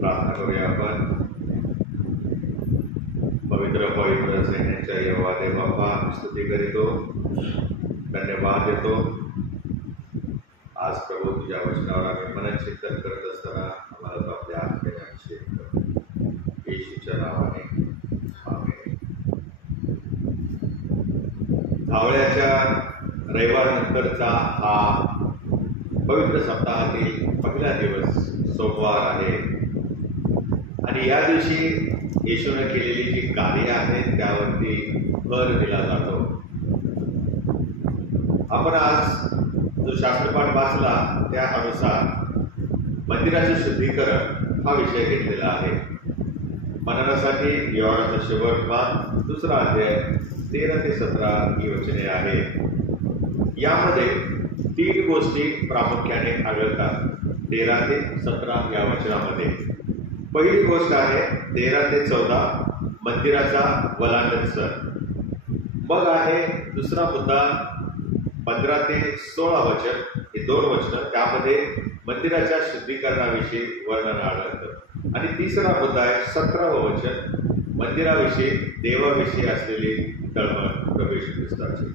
प्रार्थना करूया आपण. पवित्र पवित्र सैन्याच्या यहोवा देव बाप्पा, स्तुती करीतो, धन्यवाद देतो. आज प्रभू तुझ्या वचनावर आम्ही मनचिंतन करत असताना आम्हाला तो आपल्या आत्म्याने अभिषेक कर. येशूच्या नावाने आमेन. धावळ्याच्या रविवारनंतरचा हा पवित्र सप्ताहातील पहिला दिवस सोमवार आहे आणि या दिवशी येशूने केलेली जी कार्य आहेत त्यावरती भर दिला जातो. आपण आज जो शास्त्रपाठ वाचला त्या अनुसार मंदिराचे शुद्धीकरण हा विषय घेतलेला आहे. मननासाठी योहानाचा शुभवर्तमान 2 अध्याय 13 ते 17 ही वचने आहे. यामध्ये 3 गोष्टी प्रामुख्याने आढळतात 13 ते 17 या वचनामध्ये. पहिली गोष्ट आहे 13 ते 14 मंदिराचा वलांडण सण. मग आहे दुसरा मुद्दा 15 ते 16 वचन, हे 2 वचन, त्यामध्ये मंदिराच्या शुद्धीकरणाविषयी वर्णन आढळतं. आणि तिसरा मुद्दा आहे 17व वचन, मंदिराविषयी देवाविषयी असलेली तळमळ प्रभू येशू ख्रिस्ताची.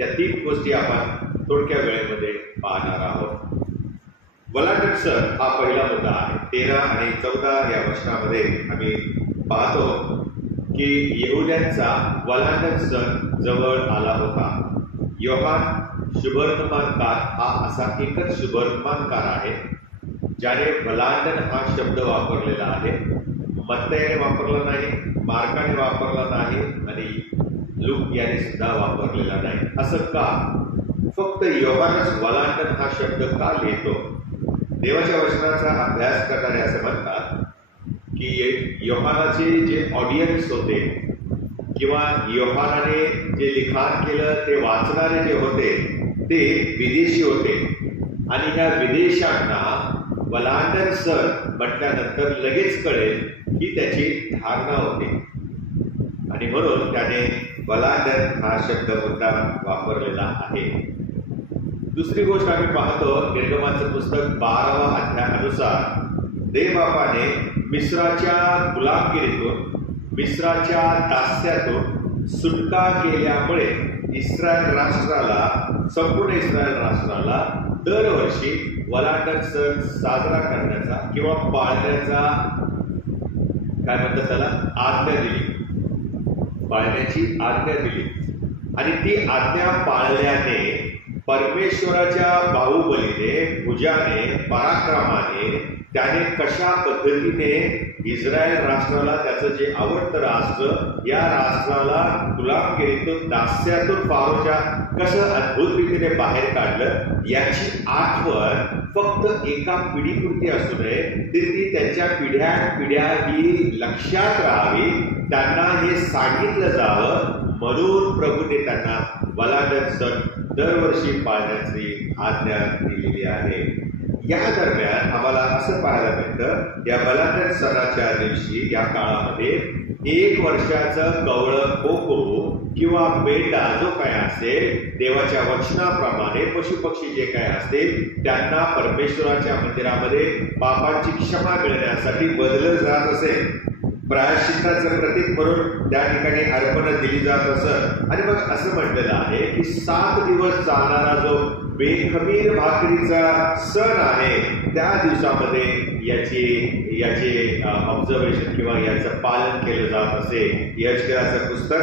या 3 गोष्टी आपण थोडक्या वेळेमध्ये पाहणार आहोत. वलांडण सण हा पहिला मुद्दा आहे. 13 आणि 14 या वचनामध्ये आम्ही पाहतो की यहुद्यांचा वलांडण सण जवळ आला होता. योहान शुभवर्तमानकार हा असा एकच शुभवर्तमानकार आहे ज्याने वलांडण हा शब्द वापरलेला आहे. मत्तयाने वापरला नाही, मार्काने वापरला नाही आणि लूक याने सुद्धा वापरलेला नाही. असं का? फक्त योहानच वलांडण हा शब्द का लिहितो? देवाच्या वचनाचा अभ्यास करणारे असे म्हणतात की योहानाचे जे ऑडियन्स होते किंवा योहानाने जे लिखाण केलं ते वाचणारे जे होते ते विदेशी होते आणि ह्या विदेशांना वलांडण सण म्हटल्यानंतर लगेच कळेल ही त्याची धारणा होती आणि म्हणून त्याने वलांडण हा शब्द मुद्दाम वापरलेला आहे. दुसरी गोष्ट आम्ही पाहतो निर्गमाचं पुस्तक 12वा अध्यायानुसार देवबापाने मिस्राच्या गुलामगिरीतून, मिस्राच्या दास्यातून सुटका केल्यामुळे इस्रायल राष्ट्राला, संपूर्ण इस्रायल राष्ट्राला दरवर्षी वलांडण सण साजरा करण्याचा किंवा पाळण्याचा काय म्हणतात त्याला आज्ञा दिली, पाळण्याची आज्ञा दिली. आणि ती आज्ञा पाळल्याने परमेश्वराच्या बाहुबलीने, भुजाने, पराक्रमाने त्याने कशा पद्धतीने इस्रायल राष्ट्राला, त्याचं जे आवडतं राष्ट्र, या राष्ट्राला गुलामगिरीतून, दास्यातून फारोच्या कसं अद्भुत रीतीने बाहेर काढलं याची आठवण फक्त एका पिढीपुरती असू नये, तरी ती त्यांच्या पिढ्या ही लक्षात राहावी, त्यांना हे सांगितलं जावं म्हणून प्रभूने त्यांना वलांडण सण दरवर्षी पाळण्याची आज्ञा दिलेली आहे. या दरम्यान आम्हाला असं पाहायला मिळतं या वलांडण सणाच्या दिवशी, या काळामध्ये 1 वर्षाचं कवळं कोकरू किंवा मेंढा जो काय असेल, देवाच्या वचनाप्रमाणे पशुपक्षी जे काय असतील त्यांना परमेश्वराच्या मंदिरामध्ये पापांची क्षमा मिळण्यासाठी बदललं जात असेल. प्रायश्चित्ताचं प्रतीक म्हणून त्या ठिकाणी अर्पण दिली जात असत. आणि मग असं म्हटलेलं आहे की 7 दिवस चालणारा जो बेखमीर भाकरीचा सण आहे त्या दिवसामध्ये याचे ऑब्झर्वेशन किंवा याचं पालन केलं जात असे. यशकेलाचं पुस्तक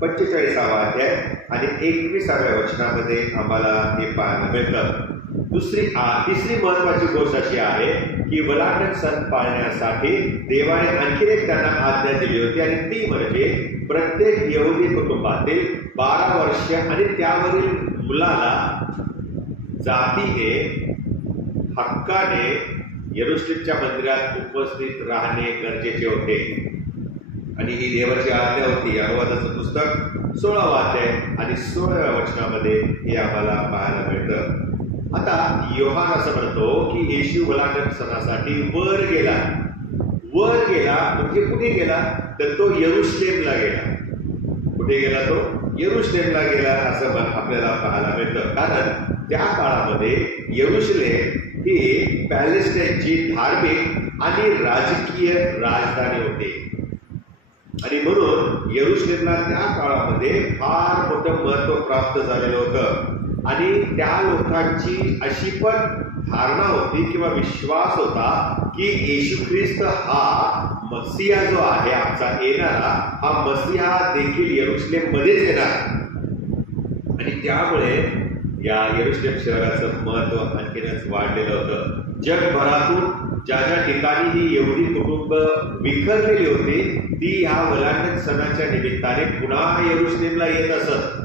45वा अध्याय आणि 21व्या वचनामध्ये आम्हाला हे पाहायला मिळतं. तिसरी महत्वाची गोष्ट अशी आहे की वलांडण सण पाळण्यासाठी देवाने आणखी एक त्यांना आज्ञा दिली होती आणि ती म्हणजे प्रत्येक यहुदी कुटुंबातील 12 वर्ष आणि त्यावरील मुलाला जातीने हक्काने यरूशलेमच्या मंदिरात उपस्थित राहणे गरजेचे होते. आणि ही देवाची आज्ञा होती. अनुवादाचं पुस्तक 16वा अध्याय आणि 16व्या वचनामध्ये हे आम्हाला पाहायला मिळतं. आता योहान असं म्हणतो की येशू वलांडण सणासाठी वर गेला म्हणजे कुठे गेला तर तो यरूशलेमला गेला. कुठे गेला तो? यरूशलेमला गेला असं आपल्याला पाहायला मिळतं. कारण त्या काळामध्ये यरूशलेम ही पॅलेस्टाईनची धार्मिक आणि राजकीय राजधानी होती आणि म्हणून यरुशलेमला त्या काळामध्ये फार मोठं महत्व प्राप्त झालेलं होतं आणि त्या लोकांची अशी पण धारणा होती किंवा विश्वास होता की येशू ख्रिस्त हा मसीहा जो आहे आमचा येणारा, हा मसीहा देखील यरुशलेम मध्येच येणार आणि त्यामुळे या यरुशलेम शहराचं महत्व आणखीनच वाढलेलं होतं. जगभरातून ज्या ज्या ठिकाणी ही एवढी कुटुंब विखरलेली होती ती ह्या वलांडण सणाच्या निमित्ताने पुन्हा यरुशलेमला येत असत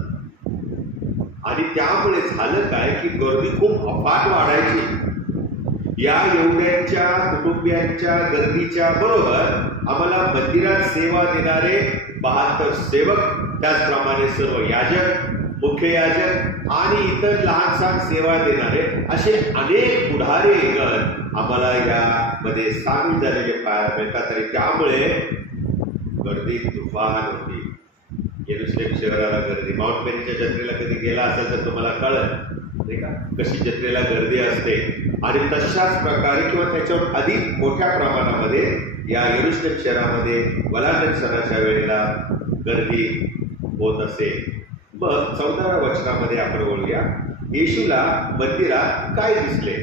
आणि त्यामुळे झालं काय की गर्दी खूप अफाट वाढायची. या एवढ्यांच्या कुटुंबियांच्या गर्दीच्या बरोबर आम्हाला मंदिरात सेवा देणारे 72 सेवक, त्याचप्रमाणे सर्व याजक, मुख्य याजक आणि इतर लहान सहान सेवा देणारे असे अनेक पुढारी आम्हाला यामध्ये सामील झालेले पाहायला मिळतात आणि त्यामुळे गर्दी तुफान होती. यरुशलेम शहराला गर्दी. माउंट मेरीच्या जत्रेला कधी गेला असेल तर तुम्हाला कळत नाही का कशी जत्रेला गर्दी असते आणि तशाच प्रकारे किंवा त्याच्यावर अधिक मोठ्या प्रमाणामध्ये या यरुशलेम शहरामध्ये वलांडण सणाच्या वेळेला गर्दी होत असे. मग 14व्या वचनामध्ये आपण बोलूया, येशूला मंदिरात काय दिसले.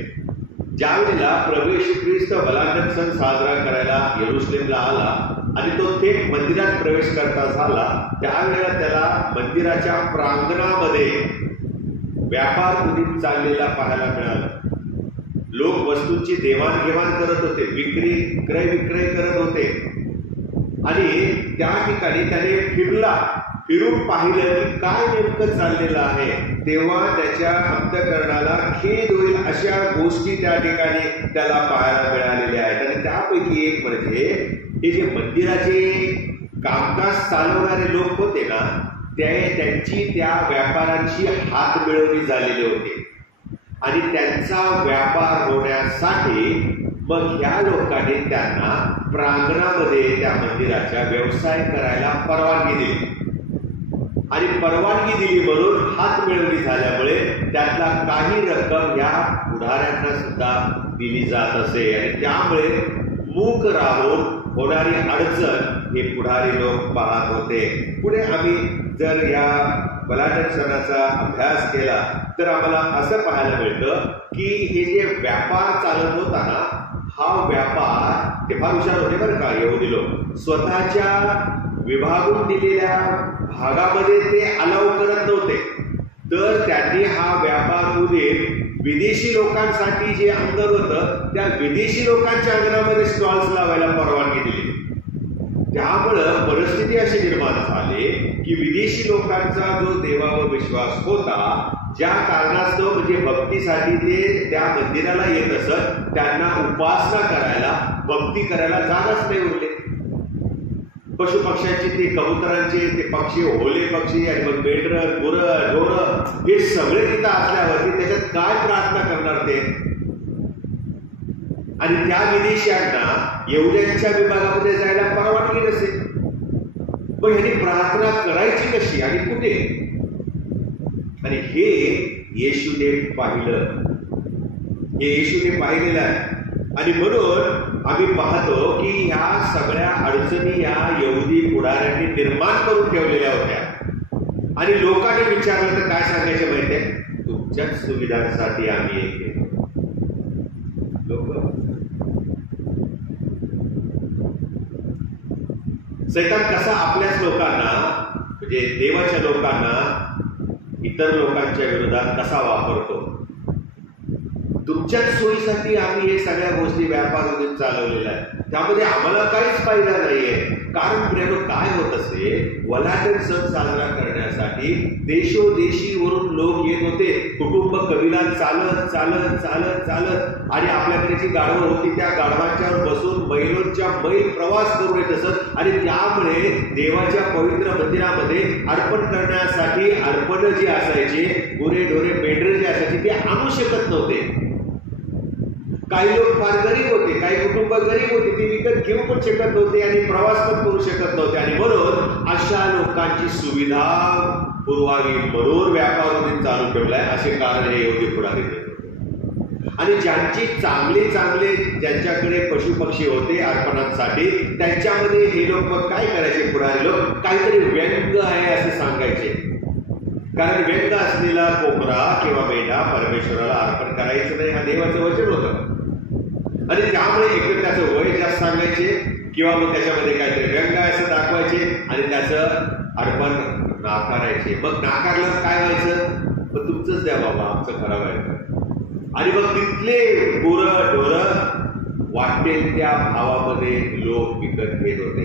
ज्यावेळेला प्रभू येशू ख्रिस्त वलांडण सण साजरा करायला यरुशलेमला आला आणि तो थेट मंदिरात प्रवेश करता झाला, त्यावेळेला त्याला मंदिराच्या प्रांगणामध्ये व्यापार उदीत चाललेला पाहायला मिळाला. लोक वस्तूंची देवाणघेवाण करत होते, क्रय विक्रय करत होते आणि त्या ठिकाणी त्याने फिरून पाहिलं की काय नेमकं चाललेलं आहे. तेव्हा त्याच्या अंतःकरणाला खेद होईल अशा गोष्टी त्या ठिकाणी त्याला पाहायला मिळालेल्या आहेत आणि त्यापैकी एक म्हणजे हे जे मंदिराचे कामकाज चालवणारे लोक होते ना, त्यांची त्या व्यापारांची हात मिळवणी झालेली होती आणि त्यांचा व्यापार होण्यासाठी मग ह्या लोकांनी त्यांना प्रांगणामध्ये त्या मंदिराच्या व्यवसाय करायला परवानगी दिली आणि परवानगी दिली म्हणून हात मिळवणी झाल्यामुळे त्यातला काही रक्कम या पुढाऱ्यांना सुद्धा दिली जात असे आणि त्यामुळे मूक राहून होणारी अडचण हे पुढारी लोक पाहत होते. पुढे आम्ही जर या वलांडण सणाचा अभ्यास केला तर आम्हाला असं पाहायला मिळतं की हे जे व्यापार चालत होता ना, हा व्यापार ते फार हुशार होते बरं का यहुदी लोक. स्वतःच्या विभागून दिलेल्या भागामध्ये ते अलाव करत नव्हते, तर त्यांनी हा व्यापार उदीत विदेशी लोकांसाठी जे अंतर होतं त्या विदेशी लोकांच्या अंगणामध्ये स्टॉल्स लावायला परवानगी दिली. त्यामुळं परिस्थिती अशी निर्माण झाली की विदेशी लोकांचा जो देवावर विश्वास होता, ज्या कारणास्तव म्हणजे भक्तीसाठी ते त्या मंदिराला येत असत, त्यांना उपासना करायला, भक्ती करायला जागाच नाही उरले. पशुपक्ष्यांचे ते कबुतरांचे ते पक्षी, ओले पक्षी आणि मग मेंढरं, गुरं, ढोरं हे सगळे तिथं असल्यावरती त्याच्यात काय प्रार्थना करणार ते. आणि त्या विदेशांना येवल्यांच्या विभागामध्ये जायला परवानगी नसेल. मग ह्यांनी प्रार्थना करायची कशी आणि कुठे. आणि हे येशूने पाहिलं, हे येशूने पाहिलेलं आहे आणि म्हणून आम्ही पाहतो की ह्या सगळ्या अडचणी या यहुदी पुढाऱ्यांनी निर्माण करून ठेवलेल्या होत्या आणि लोकांनी विचारलं तर काय सांगायचे माहिती आहे, तुमच्याच सुविधांसाठी आम्ही हे केलं. लोक सैतान कसा आपल्याच लोकांना म्हणजे देवाच्या लोकांना इतर लोकांच्या विरोधात कसा वापरतो. तुमच्याच सोयीसाठी आम्ही हे सगळ्या गोष्टी व्यापार चालवलेल्या आहेत, त्यामध्ये आम्हाला काहीच फायदा नाहीये. कारण प्रेम काय होत असे, वलांडण सण साजरा करण्यासाठी देशोदेशीवरून लोक येत होते. कुटुंब कबिला चालत चालत चालत चालत आणि आपल्याकडे जी गाढवं होती त्या गाढवांच्यावर बसून मैलोंच्या मैल प्रवास करून येत असत आणि त्यामुळे देवाच्या पवित्र मंदिरामध्ये अर्पण करण्यासाठी अर्पण जी असायची, गुरे ढोरे मेंढरे जे असायचे ते आणू शकत नव्हते. काही लोक फार गरीब होते, काही कुटुंब गरीब होती, ती विकत घेऊ पण शकत नव्हते आणि प्रवास पण करू शकत नव्हते आणि म्हणून अशा लोकांची सुविधा पुरवावी म्हणून व्यापार चालू ठेवलाय असे कारण हे यहुदी पुढारी देत होते. आणि ज्यांची चांगले चांगले ज्यांच्याकडे पशुपक्षी होते अर्पणांसाठी, त्यांच्यामध्ये हे लोक मग काय करायचे, पुढारी लोक काहीतरी व्यंग आहे असं सांगायचे. कारण व्यंग असलेला कोकरा किंवा मेंढा परमेश्वराला अर्पण करायचं नाही, हा देवाचं वचन होतं. आणि त्यामुळे एकतर त्याचं वय जास्त सांगायचे किंवा मग त्याच्यामध्ये काहीतरी व्यंग आहे असं दाखवायचे आणि त्याचं अर्पण नाकारायचे. मग नाकारलं काय व्हायचं, मग तुमचंच द्या बाबा, आमचं खराब आहे. आणि मग तिथले गुरं ढोरं वाटेल त्या भावामध्ये लोक विकत घेत होते.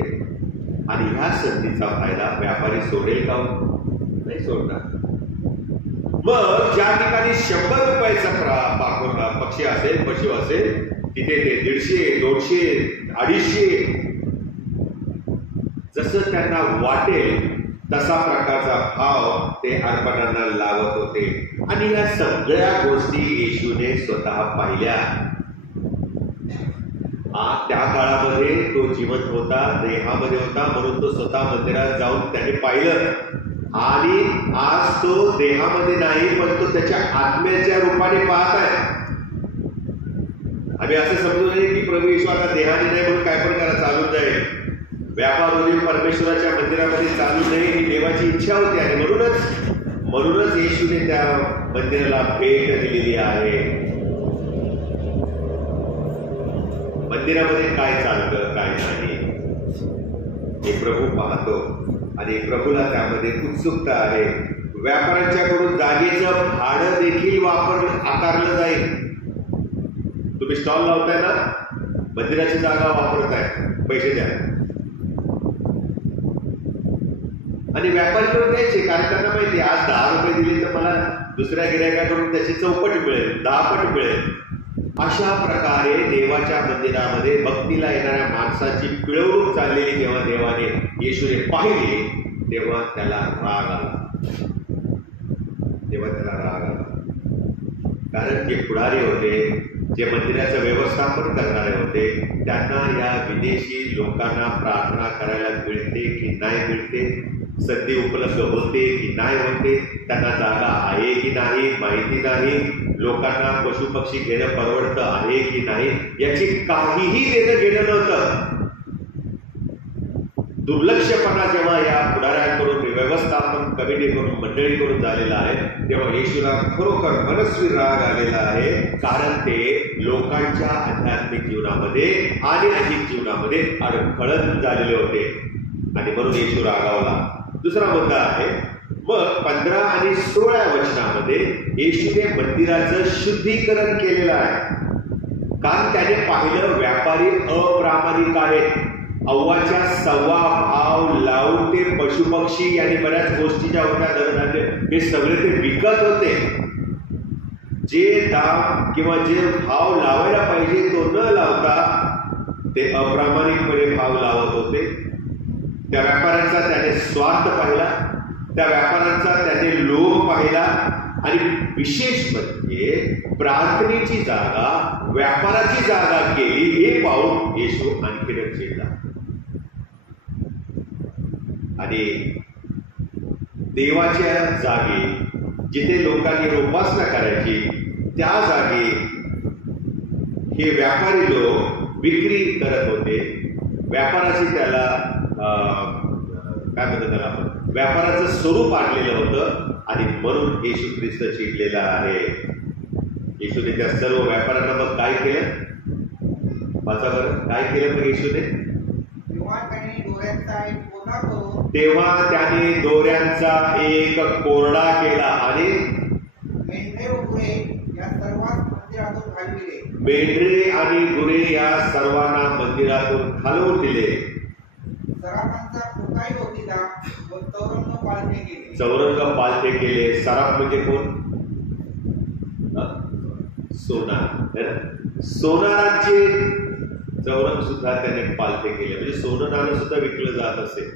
आणि ह्या संधीचा फायदा व्यापारी सोडेल का, नाही सोडणार. मग ज्या ठिकाणी 100 रुपयाचा पक्षी असेल, पशु असेल, तिथे ते 150, 200, 250 जसं त्यांना वाटेल तसा प्रकारचा भाव ते अर्पणांना लावत होते. आणि या सगळ्या गोष्टी येशूने स्वतः पाहिल्या. त्या काळामध्ये तो जिवंत होता, देहामध्ये होता, म्हणून तो स्वतः मंदिरात जाऊन त्याने पाहिलं. आणि आज तो देहामध्ये नाही, पण तो त्याच्या आत्म्याच्या रूपाने पाहत आहे. आम्ही असं समजू नये की प्रभू येशू आता देहाने नाही म्हणून काय पण करा, चालून जाईल. व्यापार होईल, परमेश्वराच्या मंदिरामध्ये चालू नये ही देवाची इच्छा होती. आणि म्हणूनच येशूने त्या मंदिराला भेट दिलेली आहे. मंदिरामध्ये काय चालतं काय नाही हे प्रभू पाहतो आणि प्रभूला त्यामध्ये उत्सुकता आहे. व्यापाऱ्यांच्याकडून जागेचं भाडं देखील आकारलं जाईल. तुम्ही स्टॉल लावताय ना, मंदिराची जागा वापरताय, पैसे द्या. आणि व्यापारीकडून द्यायचे, कारण त्यांना माहिती आज 10 रुपये दिले तर मला दुसऱ्या गिरायकाकडून त्याची चौपट मिळेल, 10 पट मिळेल. अशा प्रकारे देवाच्या मंदिरामध्ये भक्तीला येणाऱ्या माणसाची पिळवणूक चाललेली जेव्हा देवाने येशूने पाहिली, तेव्हा त्याला राग आला. कारण जे पुढारी होते, जे मंदिराचं व्यवस्थापन करणारे होते, त्यांना या विदेशी लोकांना प्रार्थना करायला मिळते की नाही मिळते, संधी उपलब्ध होते की नाही होते, त्यांना जागा आहे की नाही माहिती नाही, लोकांना पशुपक्षी घेणं परवडतं आहे की नाही याची काहीही देणं घेणं नव्हतं. दुर्लक्षपणा जेव्हा या पुढाऱ्यांकडून, व्यवस्थापन कमिटीकडून, मंडळीकडून झालेला आहे, तेव्हा येशूला खरोखर मनस्वी राग आलेला आहे. कारण ते लोकांच्या आध्यात्मिक जीवनामध्ये आणि नैतिक जीवनामध्ये अडखळत झालेले होते आणि म्हणून येशू रागावला. दुसरा मुद्दा आहे, मग 15 आणि 16 वचनामध्ये येशूने मंदिराचं शुद्धीकरण केलेलं आहे. कारण त्याने पाहिलं व्यापारी अप्रामाणिक आहेत. अव्वाच्या सव्वा भाव लावून ते पशुपक्षी आणि बऱ्याच गोष्टी ज्या होत्या धनधान्य हे सगळे ते विकत होते. जे दाम किंवा जे भाव लावायला पाहिजे तो न लावता ते अप्रामाणिकपणे भाव लावत होते. त्या व्यापाऱ्यांचा त्याने स्वार्थ पाहिला, त्या व्यापाऱ्यांचा त्याने लोभ पाहिला आणि विशेष म्हणजे प्रार्थनेची जागा व्यापाराची जागा केली हे पाहून येशू आणखीनच चिडला. आणि देवाच्या जागी जिथे लोकांनी उपासना करायची त्या जागी हे व्यापारी लोक विक्री करत होते. व्यापाराची त्याला काय म्हणतात त्याला आपण व्यापाराचं स्वरूप आणलेलं होतं आणि म्हणून येशू ख्रिस्त चिडलेला आहे. येशूने त्या सर्व व्यापाऱ्यांना मग काय केलं, माझा बरं काय केलं मग येशूने? तेव्हा त्याने दोऱ्यांचा एक कोरडा केला आणि मेंढरे आणि गुरे या सर्वांना मंदिरातून घालवून दिले. चौरंग पालथे केले. सराफ म्हणजे कोण? सोनार. सोनारांचे चौरंग सुद्धा त्याने पालथे केले. म्हणजे सोनं नाणं सुद्धा विकलं जात असे.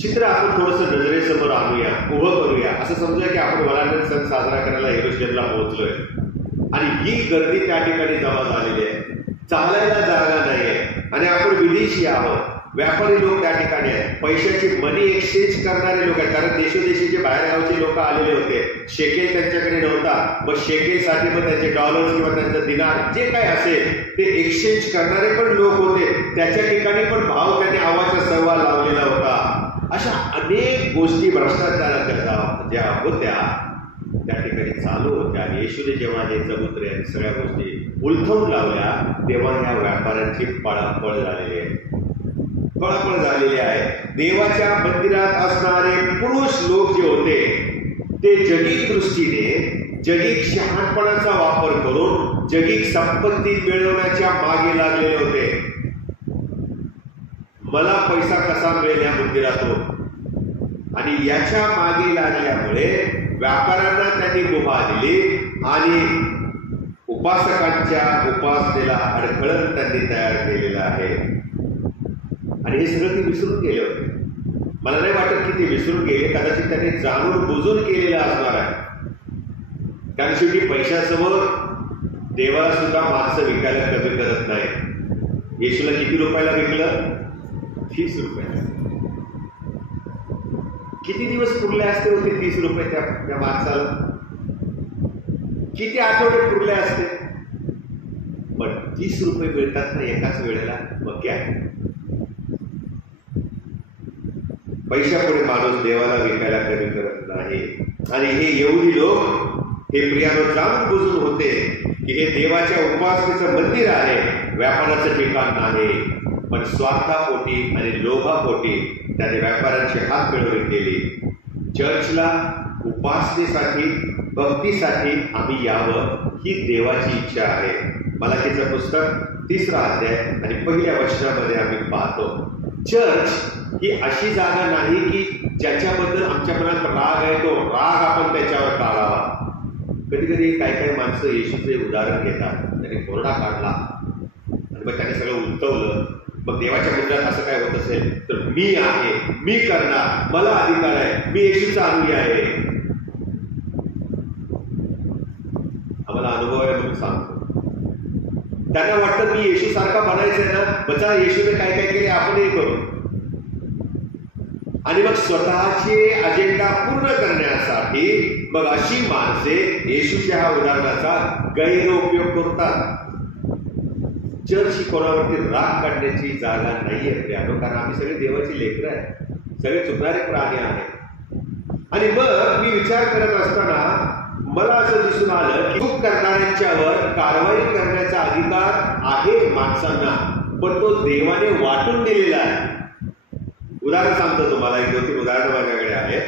चित्र आपण थोडस नजरेसमोर आणूया, उभं करूया. असं समजूया की आपण वलांडण सण साजरा करायला येरुशलेमला पोहोचलोय आणि ही गर्दी त्या ठिकाणी जमा झालेली आहे. चालायला जागा नाहीये आणि आपण विदेशी आहोत. व्यापारी लोक त्या ठिकाणी आहेत, पैशाची मनी एक्सचेंज करणारे लोक आहेत. कारण देशोदेशीचे बाहेरगावचे लोक आलेले होते. शेकेल त्यांच्याकडे नव्हता, मग शेकेलसाठी मग त्यांचे डॉलर्स किंवा त्यांचं दिनार जे काय असेल ते एक्सचेंज करणारे पण लोक होते. त्याच्या ठिकाणी पण भाव त्यांनी आवाचा सहभाग लावलेला होता. अशा अनेक गोष्टी भ्रष्टाचाराच्या ज्या होत्या त्या ठिकाणी चालू होत्या. येशूने जेव्हा हे समुद्र आणि सगळ्या गोष्टी उलथवून लावल्या तेव्हा या व्यापाऱ्यांची पळापळ झालेली आहे. पळापळ झालेली आहे. देवाच्या मंदिरात असणारे पुरुष लोक जे होते ते जगिक दृष्टीने जगिक शहाणपणाचा वापर करून जगिक संपत्ती मिळवण्याच्या मागे लागलेले होते. मला पैसा कसा मिळेल या मंदिरातून, आणि याच्या मागे लागल्यामुळे व्यापाऱ्यांना त्यांनी मुभा दिली आणि उपासकांच्या उपासनेला अडखळत त्यांनी तयार केलेलं आहे. आणि हे सगळं ते विसरून गेले होते. मला नाही वाटत की ते विसरून गेले, कदाचित त्यांनी जाणून बुजून केलेलं असणार आहे. कारण शेवटी पैशासमोर देवाला सुद्धा माणसं विकायला कमी करत नाही. येशूला किती रुपयाला विकलं? 30 रुपये. किती दिवस पुरले असते होते 30 रुपये त्या माणसाला? किती आठवडे पुरले असते? पण 30 रुपये मिळतात ना एकाच वेळेला, मग काय? पैशापुढे माणूस देवाला विकायला कमी करत नाही. आणि हे एवढी लोक हे प्रियानो जाणून बुजून होते की हे देवाच्या उपासनेचं मंदिर आहे, व्यापाराचं ठिकाण नाही. पण स्वार्थापोटी आणि लोभापोटी त्याने व्यापाराची हात मिळवणी केली. चर्चला उपासनेसाठी भक्तीसाठी आम्ही यावं ही देवाची इच्छा आहे. मलाकीचं पुस्तक 3रा अध्याय आणि 1ल्या वचनामध्ये आम्ही पाहतो, चर्च ही अशी जागा नाही की ज्याच्याबद्दल आमच्या मनात राग आहे तो राग आपण त्याच्यावर काढावा. कधी कधी काही काही माणसं येशूचे उदाहरण घेतात. त्यांनी कोरडा काढला आणि मग त्याने सगळं उलटवलं. मग देवाच्या मंदिरात असं काय होत असेल तर मी आहे, मी करणार, मला अधिकार आहे, मी येशूचा अनुयायी आहे. आम्हाला अनुभव आहे म्हणून सांगतो. त्यांना वाटतं मी येशू सारखा बनायचंय ना, बचा येशूने काय काय केले आपणही करू. आणि मग स्वतःचे अजेंडा पूर्ण करण्यासाठी मग अशी माणसे येशूच्या ह्या उदाहरणाचा गैरउपयोग करतात. चर्च ही कोणावरती राग काढण्याची जागा नाहीये प्रियानो, कारण आम्ही सगळे देवाची लेकरं आहे, सगळे चुकणारे प्राणी आहेत. आणि मग मी विचार करत असताना मला असं दिसून आलं की चूक करणाऱ्यांच्यावर कारवाई करण्याचा अधिकार आहे माणसांना, पण तो देवाने वाटून दिलेला आहे. उदाहरण सांगतो तुम्हाला, 1-2-3 उदाहरण माझ्याकडे आहे.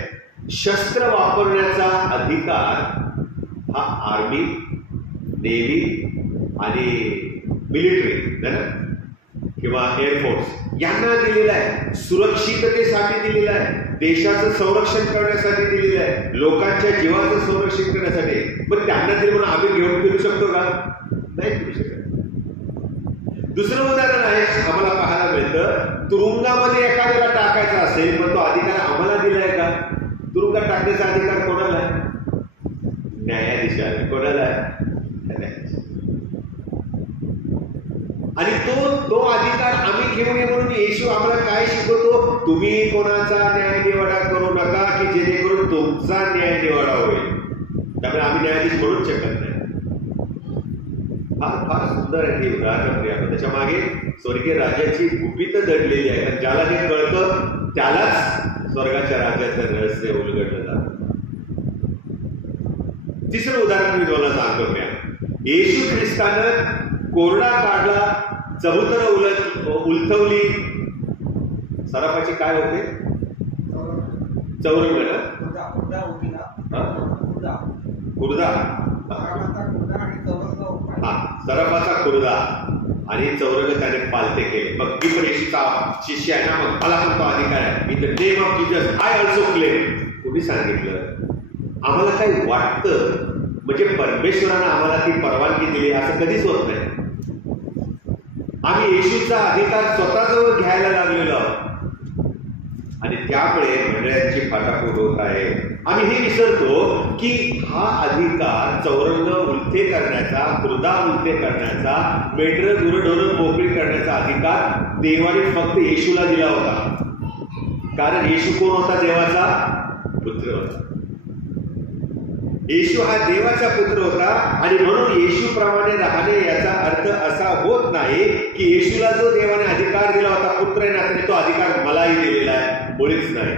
शस्त्र वापरण्याचा अधिकार हा आर्मी, नेव्ही आणि मिलिटरी किंवा एअरफोर्स यांना दिलेला आहे. सुरक्षिततेसाठी दिलेला आहे, देशाचं संरक्षण करण्यासाठी दिलेलं आहे, लोकांच्या जीवाचं संरक्षण करण्यासाठी. पण त्यांना दिलं म्हणून आम्ही घेऊन फिरू शकतो का? नाही फिरू शकत. दुसरं उदाहरण आहे, आम्हाला पाहायला मिळतं, तुरुंगामध्ये एखाद्याला टाकायचा असेल पण तो अधिकार आम्हाला दिलाय का? तुरुंगात टाकण्याचा अधिकार कोणाला आहे? न्यायाधीशाला. कोणाला आहे? आणि तो अधिकार आम्ही घेऊ नये म्हणून येशू आम्हाला काय शिकवतो? तुम्ही कोणाचा न्याय निवाडा करू नका की जेणेकरून तुमचा न्याय निवाडा होईल. त्यामुळे आम्ही न्यायाधीश म्हणूच शकत नाही. फार फार सुंदर आहे हे उदाहरण प्रियानो. त्याच्या मागे स्वर्गीय राज्याची गुपितं दडलेली आहे. आणि ज्याला हे कळतं त्यालाच स्वर्गाच्या राज्याचं रहस्य उलगडलं जातं. तिसरं उदाहरण मी तुम्हाला सांगतो प्रियानो. येशू ख्रिस्तानं कोरडा काढला, चबुतर उलथवली. सराफाचे काय होते? चौरंग ना, खुर्दा. हा, सराफाचा खुर्दा आणि चौरंग त्याने पालते केले. मग मी पण येशूचा शिष्य आहे ना, मग मला पण तो अधिकार आहे. In the name of Jesus I also claim. कोणी सांगितलं? आम्हाला काही वाटतं म्हणजे परमेश्वरानं आम्हाला ती परवानगी दिली असं कधीच होत नाही. आम्ही येशूचा अधिकार स्वतःजवळ घ्यायला लागलेलो आहोत आणि त्यामुळे मंडळांची फाटाफूट होत आहे. आम्ही हे विसरतो की हा अधिकार चौरंग उलथे करण्याचा, खुर्दा उलथे करण्याचा, मेंढरं गुरंढोरं मोकळी करण्याचा अधिकार अधिकार देवाने फक्त येशूला दिला होता, कारण येशू कोण होता? देवाचा पुत्र होता. येशू हा देवाचा पुत्र होता आणि म्हणून येशूप्रमाणे राहणे याचा अर्थ असा होत नाही की येशूला जो देवाने अधिकार दिला होता पुत्र आहे नात्याने तो अधिकार मलाही दिलेला आहे, मुळीच नाही.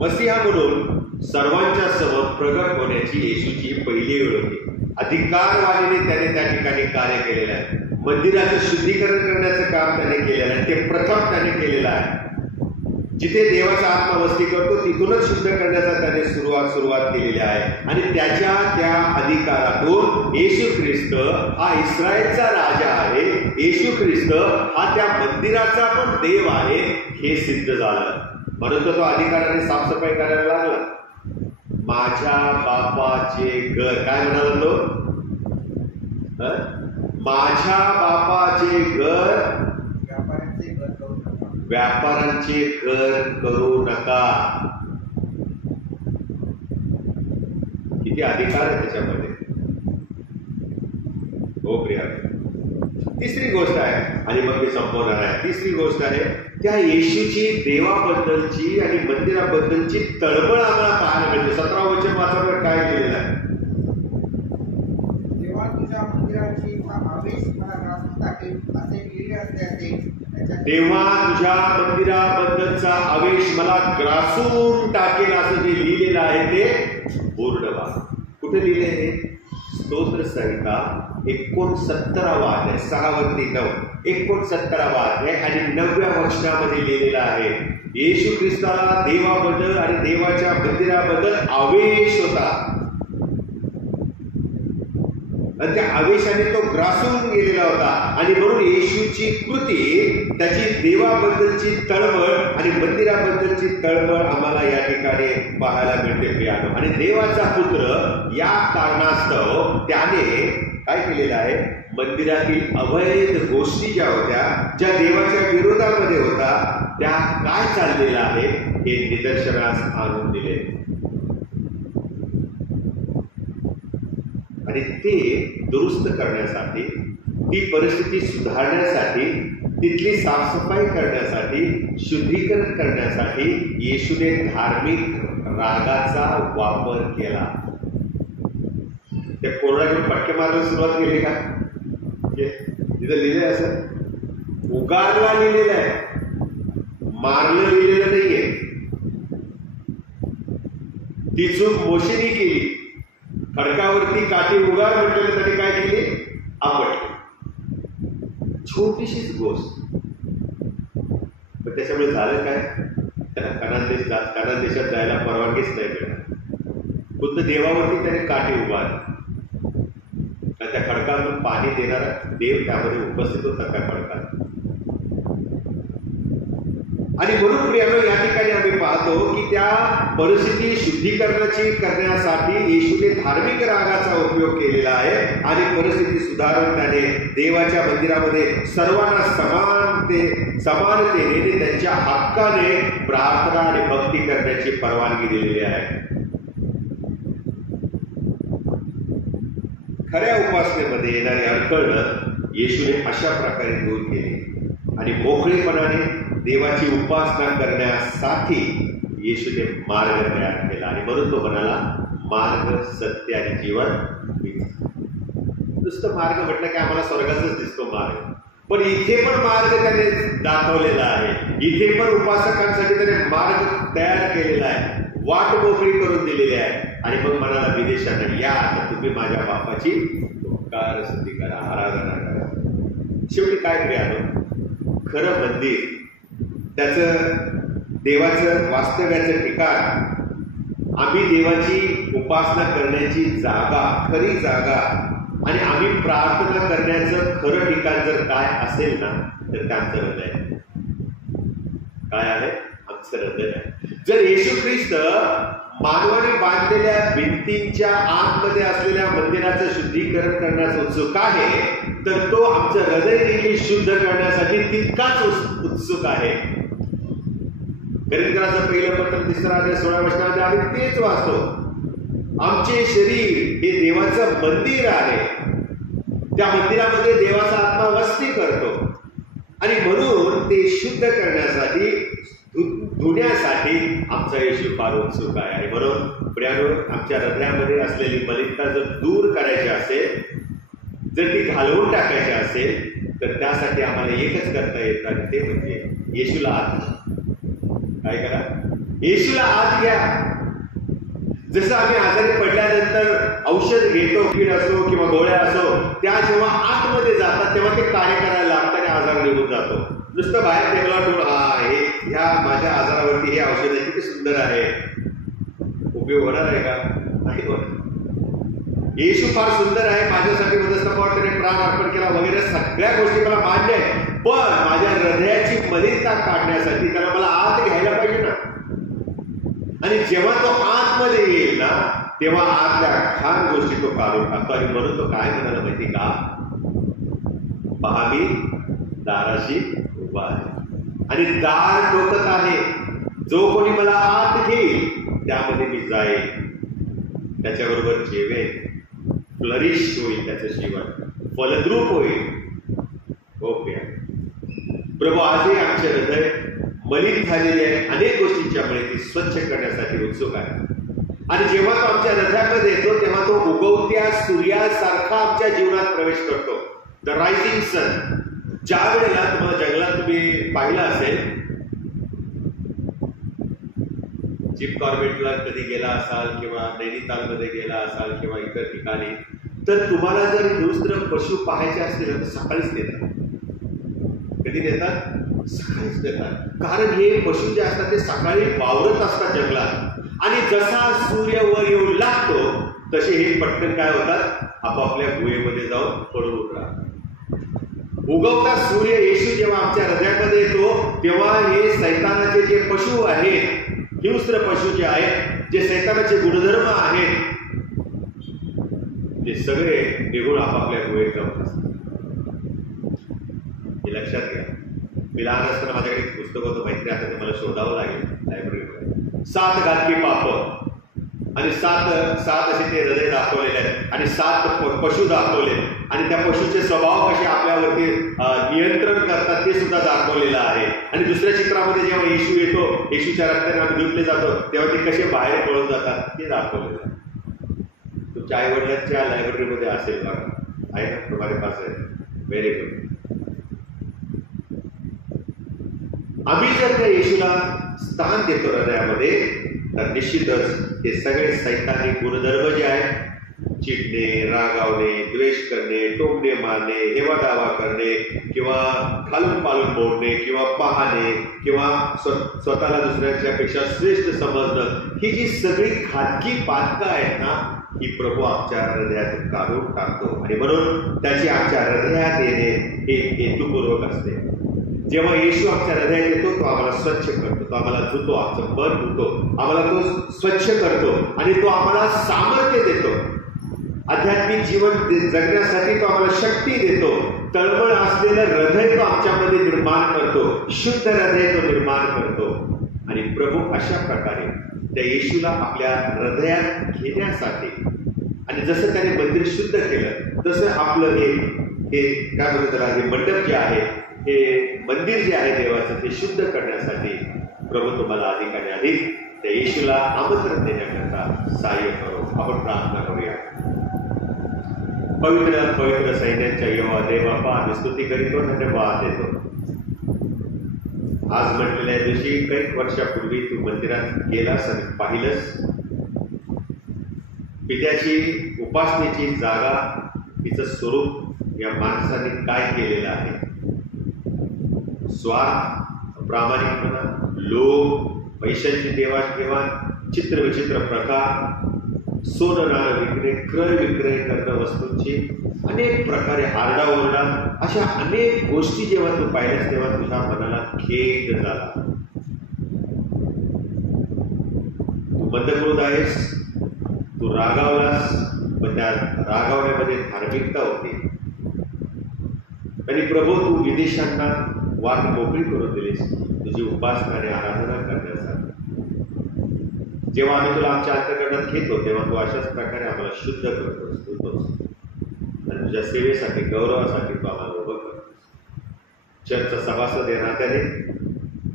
मसीहा म्हणून सर्वांच्या समोर प्रगट होण्याची येशूची ही पहिली वेळ होती. अधिकारवाणीने त्याने त्या ठिकाणी कार्य केलेलं आहे. मंदिराचं शुद्धीकरण करण्याचं काम त्याने केलेलं आहे, ते प्रथम त्याने केलेलं आहे. जिथे देवाचा आत्मा वस्ती करतो तिथूनच शुद्ध करण्याचा त्याने सुरुवात केलेली आहे. आणि त्याच्या त्या अधिकारातून येशू ख्रिस्त हा इस्रायलचा राजा आहे, येशू ख्रिस्त हा त्या मंदिराचा पण देव आहे हे सिद्ध झालं. म्हणून तो अधिकाराने साफसफाई करायला लागला. माझ्या बापाचे घर, काय म्हणाला तो? माझ्या बापाचे घर व्यापारांचे घर करू नका. किती अधिकार आहे त्याच्यामध्ये, हो प्रिया. तिसरी गोष्ट आहे आणि मग ते संपवणार आहे. तिसरी गोष्ट आहे त्या येशूची देवाबद्दलची आणि मंदिराबद्दलची तळमळ आम्हाला पाहायला मिळते. 17 वचन वाचल्यावर काय केलेलं आहे? तेव्हा तुझ्या मंदिराची आवेश मला ग्रासून टाकेल असे लिहिले असल्याचे, तेव्हा तुझ्या मंदिराबद्दलचा आवेश मला ग्रासून टाकेल असं जे लिहिलेलं आहे ते पूर्ण व्हा. कुठे लिहिले हे? स्तोत्र संहिता 69 अध्याय 6-9 69 अध्याय आणि 9व्या वचनामध्ये लिहिलेलं आहे. येशू ख्रिस्ताला देवाबद्दल आणि देवाच्या मंदिराबद्दल आवेश होता आणि त्या आवेशाने तो ग्रासून गेलेला होता. आणि म्हणून येशूची कृती, त्याची देवाबद्दलची तळमळ आणि मंदिराबद्दलची तळमळ आम्हाला या ठिकाणी पाहायला मिळते प्रियानो. आणि देवाचा पुत्र या कारणास्तव त्याने काय केलेलं आहे? मंदिरातील अवैध गोष्टी ज्या होत्या, ज्या देवाच्या विरोधामध्ये होता, त्या काय चाललेलं आहे हे निदर्शनास आणून दिले आणि ते दुरुस्त करण्यासाठी, ती परिस्थिती सुधारण्यासाठी, तिथली साफसफाई करण्यासाठी, शुद्धीकरण करण्यासाठी येशूने धार्मिक रागाचा वापर केला. त्या कोरोनाकडून पटके मारायला सुरुवात केली का? तिथं लिहिलंय असं, उगारला लिहिलेलं आहे, मारलं लिहिलेलं नाहीये. ती चूक मोशेने केली. खडकावरती काठी उगार म्हटलेलं त्याने काय केली? आपटली. छोटीशीच गोष्ट, पण त्याच्यामुळे झालं काय? त्याला कनान देशात जायला परवानगीच नाही मिळणार. खुद्द देवावरती त्याने काठी उभारली. त्या खडकातून पाणी देणारा देव त्यामध्ये उपस्थित होता त्या खडकात. आणि म्हणून प्रियानो या ठिकाणी आम्ही पाहतो की त्या परिस्थिती शुद्धीकरणाची करण्यासाठी येशूने धार्मिक रागाचा उपयोग केलेला आहे आणि परिस्थिती सुधारून त्याने देवाच्या मंदिरामध्ये सर्वांना समानतेने त्यांच्या हक्काने प्रार्थना आणि भक्ती करण्याची परवानगी दिलेली आहे. खऱ्या उपासनेमध्ये येणारी अडचण येशूने अशा प्रकारे दूर केली आणि मोकळेपणाने देवाची उपासना करण्यासाठी येशूने मार्ग तयार केला. आणि म्हणून तो म्हणाला, मार्ग, सत्य आणि जीवन मीच. नुसतं मार्ग म्हटलं की आम्हाला स्वर्गाचाच दिसतो मार्ग, पण इथे पण मार्ग त्याने दाखवलेला आहे. इथे पण उपासकांसाठी त्याने मार्ग तयार केलेला आहे, वाट मोकळी करून दिलेली आहे. आणि मग म्हणाला विदेशांना, या आता तुम्ही माझ्या बापाची उपकार स्तुती करा, आराधना करा. शेवटी काय क्रिया? खरं मंदिर, त्याचं देवाचं वास्तव्याचं ठिकाण, आम्ही देवाची उपासना करण्याची जागा, खरी जागा आणि आम्ही प्रार्थना करण्याचं खरं ठिकाण जर काय असेल ना, तर ते आमचं हृदय आहे. काय आहे? आमचं हृदय आहे. जर येशू ख्रिस्त मानवाने बांधलेल्या भिंतींच्या आतमध्ये असलेल्या मंदिराचं शुद्धीकरण करण्यास उत्सुक आहे, तर तो आमचं हृदय देखील शुद्ध करण्यासाठी तितकाच उत्सुक आहे. करिंथराचं पहिलं पत्र 3-16 वचनामध्ये आम्ही तेच वाचतो. आमचे शरीर हे देवाचं मंदिर आहे त्या मंदिरामध्ये देवाचा आत्मा वस्ती करतो आणि म्हणून ते शुद्ध करण्यासाठी धुण्यासाठी आमचा येशू फार उत्सुक आहे. आणि म्हणून प्रियानो, आमच्या हृदयामध्ये असलेली मलिनता जर दूर करायची असेल, जर ती घालवून टाकायची असेल, तर त्यासाठी आम्हाला एकच करता येतं आणि ते म्हणजे येशूला आत. काय करा? येशूला आत घ्या. जसं आम्ही आजारी पडल्यानंतर औषध घेतो, कीड असो किंवा गोळ्या असो, त्या जेव्हा आतमध्ये जातात तेव्हा ते कार्य करायला लागतात आणि आजार निघून जातो. नुसतं बाहेर टेबलावर ठेवून ह्या माझ्या आजारावरती हे औषध आहे, किती सुंदर आहे, उपयोग होणार आहे का? नाही होत. येशू फार सुंदर आहे, माझ्यासाठी मध्यस्थापावर त्याने प्राण अर्पण केला वगैरे सगळ्या गोष्टी मला मान्य आहे, पण माझ्या हृदयाची मलिनता काढण्यासाठी त्याला मला आत घ्यायला पाहिजे ना. आणि जेव्हा तो आतमध्ये येईल ना, तेव्हा आतल्या खान गोष्टी तो काढून टाकतो. आणि म्हणून तो काय म्हणाला माहिती का? पहा, मी दाराशी उभा आहे आणि दार ठोकत आहे. जो कोणी मला आत घेईल त्यामध्ये मी जाईल, त्याच्याबरोबर जेवेन, फ्लरिश होईल, त्याचं जीवन फलद्रूप होईल. ओके प्रभू, आजही आमचे हृदय मलिन झालेले आहे, अनेक गोष्टींच्यामुळे ती स्वच्छ करण्यासाठी उत्सुक आहे. आणि जेव्हा तो आमच्या हृदयामध्ये येतो तेव्हा तो उगवत्या सूर्यासारखा आमच्या जीवनात प्रवेश करतो. The rising sun. ज्या वेळेला तुम्हाला जंगलात तुम्ही पाहिलं असेल, चिप कॉर्बेटला कधी गेला असाल किंवा नैनितालमध्ये गेला असाल किंवा इतर ठिकाणी, तर तुम्हाला जर हिंस्र पशु पाहायचे असतील तर सकाळीच नेतात. कधी नेतात? सकाळीच नेतात. कारण हे पशु जे असतात ते सकाळी वावरत असतात जंगलात, आणि जसा सूर्य वर येऊ लागतो तसे हे पटकन काय होतात? आपापल्या गुहेमध्ये जाऊन पडून उतरतात. उगवता सूर्य येशू जेव्हा आमच्या हृदयामध्ये येतो तेव्हा हे सैतानाचे जे पशु आहेत, हिंस्र पशु जे आहेत, जे सैतानाचे गुणधर्म आहेत, ते सगळे निघून आपापल्या गुहेत जाऊन असतात. हे लक्षात घ्या. मी लहान असताना माझ्याकडे एक पुस्तक होतं, माहिती आता ते मला शोधावं लागेल लायब्ररीमध्ये. 7 घातकी पाप आणि 7 असे ते हृदय दाखवलेले आहेत आणि 7 पशु दाखवले आणि त्या पशुचे स्वभाव कसे आपल्यावरती नियंत्रण करतात ते सुद्धा दाखवलेलं आहे. आणि दुसऱ्या चित्रामध्ये जेव्हा येशू येतो, येशूच्या रक्ताने आम्ही धुतले जातो, तेव्हा ते कसे बाहेर पळून जातात ते दाखवलेलं आहे. तुमच्या आई वडिलांच्या लायब्ररीमध्ये असेल बघा, आहे ना? तुम्हाला पास आहे. Very good. आम्ही जर त्या येशूला स्थान देतो हृदयामध्ये, तर निश्चितच हे सगळे सैतानी गुणधर्म जे आहेत, चिडणे, रागावणे, द्वेष करणे, टोमणे मारणे, हेवा दावा करणे किंवा खालून पालून बोलणे किंवा पाहणे किंवा स्वतःला दुसऱ्यांच्या पेक्षा श्रेष्ठ समजणं, ही जी सगळी खाजगी पातकं आहेत ना, ही प्रभू आमच्या हृदयातून काढून टाकतो. आणि म्हणून त्याची आमच्या हृदयात येणे हे हेतुपूर्वक असते. जेव्हा येशू आमच्या हृदयात येतो तो आम्हाला स्वच्छ करतो, तो आम्हाला धुतो, आमचं मन धुतो, आम्हाला तो स्वच्छ करतो आणि तो आम्हाला सामर्थ्य देतो. आध्यात्मिक जीवन जगण्यासाठी तो आम्हाला शक्ती देतो. तळमळ असलेलं हृदय तो आमच्यामध्ये निर्माण करतो, शुद्ध हृदय तो निर्माण करतो. आणि प्रभू अशा प्रकारे त्या येशूला आपल्या हृदयात घेण्यासाठी, आणि जसं त्याने मंदिर शुद्ध केलं तसं आपलं हे काय म्हणतात त्याला, हे मंडप जे आहे, हे मंदिर जे आहे देवाचं, ते शुद्ध करण्यासाठी प्रभू तुम्हाला अधिक आणि अधिक त्या येशूला आमंत्रण देण्याकरता सहाय्य करो. आपण प्रार्थना करूया. पवित्र पवित्र सैन्याच्या यहोवा देवा, आम्ही स्तुती करीतो, धन्यवाद देतो. आज म्हटलेल्या दिवशी काही वर्षापूर्वी तू मंदिरात गेलास आणि पाहिलंस पित्याची उपासनेची जागा, तिचं स्वरूप या माणसाने काय केलेलं आहे. स्वार्थ, प्रामाणिकपणा, लोभ, पैशांची देवाणघेवाण, चित्रविचित्र प्रकार, सोनं नाणं विकणे, क्रय विक्रय करणं वस्तूंची, अनेक प्रकारे आरडाओरडा, अशा अनेक गोष्टी जेव्हा तू पाहिल्यास तेव्हा तुझ्या मनाला खेद झाला. तू मंदक्रोध आहेस, तू रागावलास, पण त्या रागावण्यामध्ये धार्मिकता होती. आणि प्रभू तू विदेशांना वाट मोकळी करून दिलीस तुझी उपासना आणि आराधना करण्यासाठी. जेव्हा आम्ही तुला आमच्या अंतःकरणात घेतो तेव्हा तू अशाच प्रकारे आम्हाला शुद्ध करतोस, धुतोस आणि तुझ्या सेवेसाठी, गौरवासाठी तू आम्हाला उभं कर. चर्चचा सभासद या नात्याने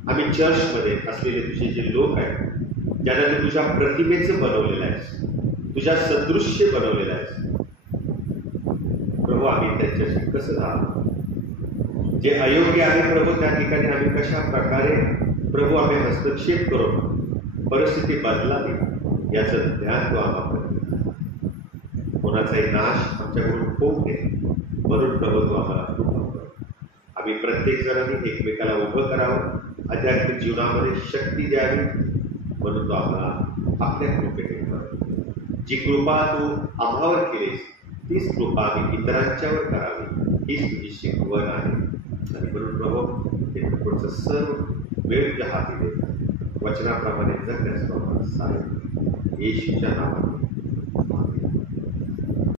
आम्ही चर्चमध्ये असलेले तुझे जे लोक आहेत, ज्यांना तू तुझ्या प्रतिमेचं बनवलेलं आहेस, तुझ्या सदृश्य बनवलेलं आहेस, प्रभू आम्ही त्यांच्याशी कसं राहतो, जे अयोग्य आहे प्रभू त्या ठिकाणी आम्ही कशा प्रकारे प्रभू आम्ही हस्तक्षेप करून परिस्थिती बदलावी याचं ध्यान तू आम्हाला कर. कोणाचाही नाश आमच्याकडून होऊ नये म्हणून प्रभू तू आम्हाला कृपा कर. आम्ही प्रत्येक जणांनी एकमेकाला उभं करावं, आध्यात्मिक जीवनामध्ये शक्ती द्यावी म्हणून तू आम्हाला आपल्या कृपेने कर. जी कृपा तू आम्हावर केलीस तीच कृपा आम्ही इतरांच्यावर करावी, हीच तुझी शिकवण आहे. आणि म्हणून प्रभू हे पुढचं सर्व वेळ तुझ्या हाती देतात, वचनाप्रमाणे जगण्यास प्रमाणे सांग. येशूच्या नावात